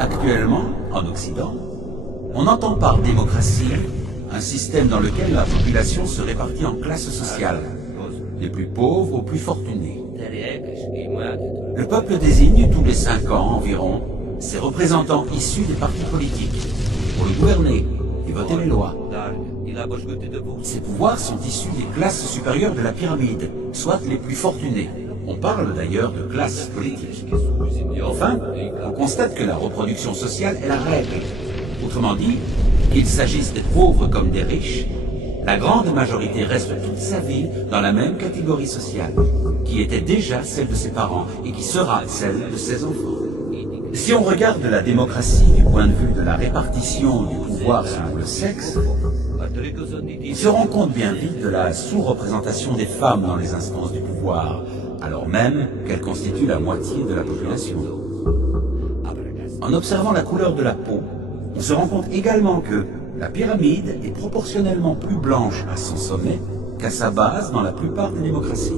Actuellement, en Occident, on entend par démocratie un système dans lequel la population se répartit en classes sociales, des plus pauvres aux plus fortunés. Le peuple désigne tous les 5 ans environ ses représentants issus des partis politiques pour le gouverner et voter les lois. Ces pouvoirs sont issus des classes supérieures de la pyramide, soit les plus fortunés. On parle d'ailleurs de classe politique. Enfin, on constate que la reproduction sociale est la règle. Autrement dit, qu'il s'agisse des pauvres comme des riches, la grande majorité reste toute sa vie dans la même catégorie sociale, qui était déjà celle de ses parents et qui sera celle de ses enfants. Si on regarde la démocratie du point de vue de la répartition du pouvoir selon le sexe, on se rend compte bien vite de la sous-représentation des femmes dans les instances du pouvoir, alors même qu'elles constituent la moitié de la population. En observant la couleur de la peau, on se rend compte également que la pyramide est proportionnellement plus blanche à son sommet qu'à sa base dans la plupart des démocraties.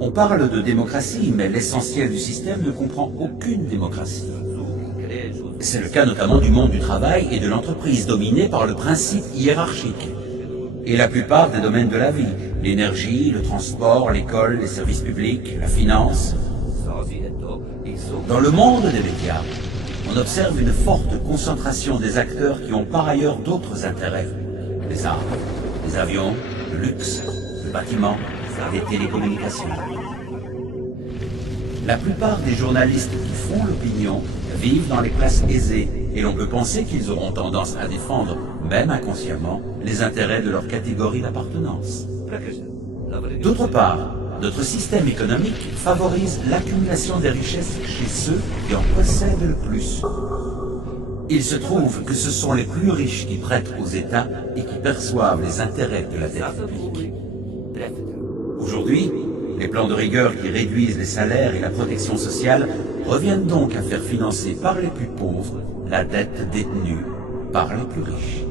On parle de démocratie, mais l'essentiel du système ne comprend aucune démocratie. C'est le cas notamment du monde du travail et de l'entreprise, dominé par le principe hiérarchique. Et la plupart des domaines de la vie, l'énergie, le transport, l'école, les services publics, la finance. Dans le monde des médias, on observe une forte concentration des acteurs qui ont par ailleurs d'autres intérêts. Les armes, les avions, le luxe, le bâtiment, les télécommunications. La plupart des journalistes qui font l'opinion vivent dans les classes aisées et l'on peut penser qu'ils auront tendance à défendre, même inconsciemment, les intérêts de leur catégorie d'appartenance. D'autre part, notre système économique favorise l'accumulation des richesses chez ceux qui en possèdent le plus. Il se trouve que ce sont les plus riches qui prêtent aux États et qui perçoivent les intérêts de la dette publique. Aujourd'hui, les plans de rigueur qui réduisent les salaires et la protection sociale reviennent donc à faire financer par les plus pauvres la dette détenue par les plus riches.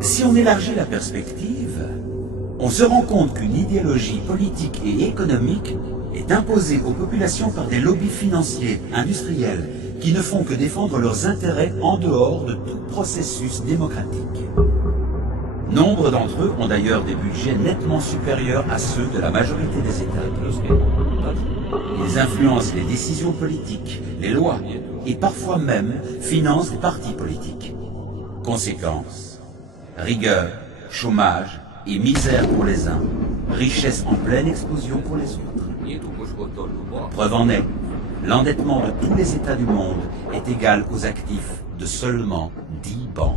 Si on élargit la perspective, on se rend compte qu'une idéologie politique et économique est imposée aux populations par des lobbies financiers, industriels, qui ne font que défendre leurs intérêts en dehors de tout processus démocratique. Nombre d'entre eux ont d'ailleurs des budgets nettement supérieurs à ceux de la majorité des États. Ils influencent les décisions politiques, les lois, et parfois même financent des partis politiques. Conséquence, rigueur, chômage et misère pour les uns, richesse en pleine explosion pour les autres. Preuve en est, l'endettement de tous les États du monde est égal aux actifs de seulement 10 banques.